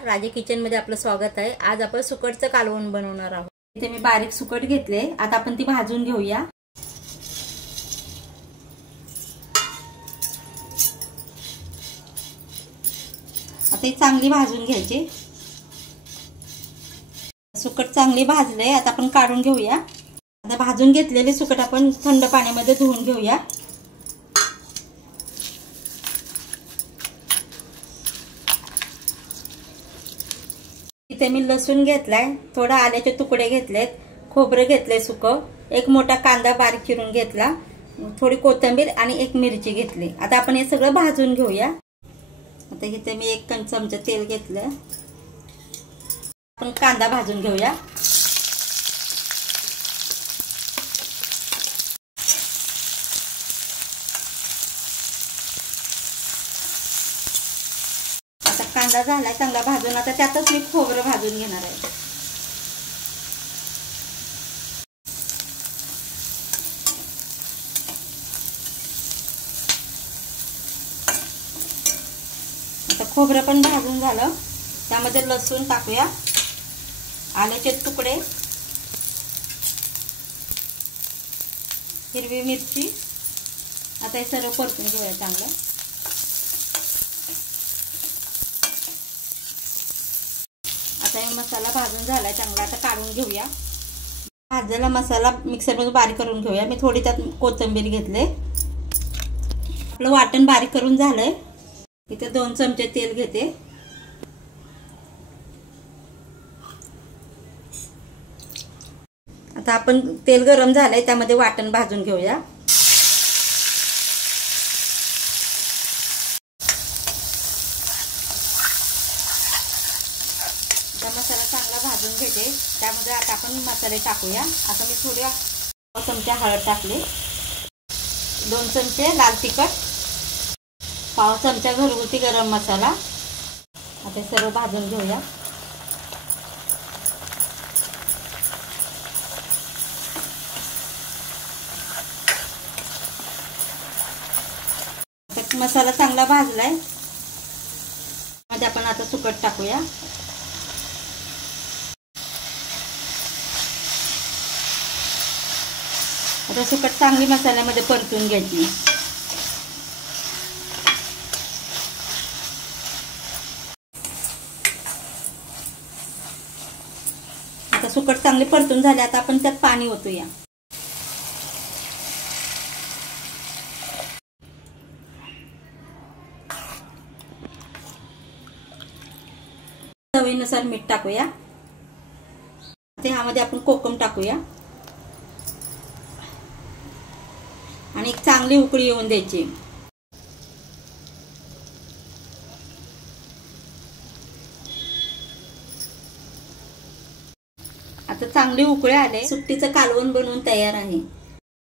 नमस्कार, राजे किचन मध्ये आपलं स्वागत आहे। आज आपण सुकटचं कालवण बनवणार आहोत। इथे मी बारीक सुकट घेतले, आता आपण ती भाजून घेऊया। आता ही चांगली भाजून घ्यायची। सुकट चांगली भाजले, आता आपण काढून घेऊया। आता भाजून घेतलेले सुकट आपण थंड पाण्यामध्ये धुवून घेऊया। इथे मी लसूण घेतलाय, थोडा आल्याचे तुकडे घेतलेत, खोबरे घेतले सुकं, एक मोठा कांदा बारीक चिरून घेतला, थोडी कोथिंबीर आणि एक मिरची घेतली। आता आपण हे सगळं भाजून घेऊया। आता इथे मी 1 चमचा तेल घेतलं, आपण कांदा भाजून घेऊया। आता कांदा झालाय चांगला भाजून, आता त्यातच मी खोबरं भाजून घेणार आहे। आता खोबरं पण भाजून झालं, त्यामध्ये लसूण टाकूया, आल्याचे तुकडे, हिरवी मिरची। आता हे सर्व परतून घेऊया चांगलं। आता हे मसाला भाजून झालाय चांगला, आता काढून घेऊया। भाजलेला मसाला मिक्सरमध्ये बारीक करून घेऊया। मी थोडी त्यात कोथिंबीर घेतले। आपलं वाटण बारीक करून झालंय। इथे 2 चमचे तेल घेते। आता आपण तेल गरम झालंय, त्यामध्ये वाटण भाजून घेऊया। मसाला चांगला भाजून घेते, त्यामध्ये आता आपण मसाले टाकूया। आता मी थोड्या चमचा हळद टाकले, 2 चमचे लाल तिखट, पाव चमचा घरगुती गरम मसाला। आता सर्व भाजून घेऊया। मसाला चांगला भाजलाय, मध्ये आपण आता सुकट टाकूया। आता सुकट चांगली मसाल्यामध्ये परतून घ्यायची। आता सुकट चांगली परतून झाले, आता आपण त्यात पाणी ओतूया। चवीनुसार मीठ टाकूया। ह्यामध्ये आपण कोकम टाकूया आणि एक चांगली उकळी येऊन द्यायची। आता चांगली उकळी आले, सुकटीचं कालवण बनवून तयार आहे।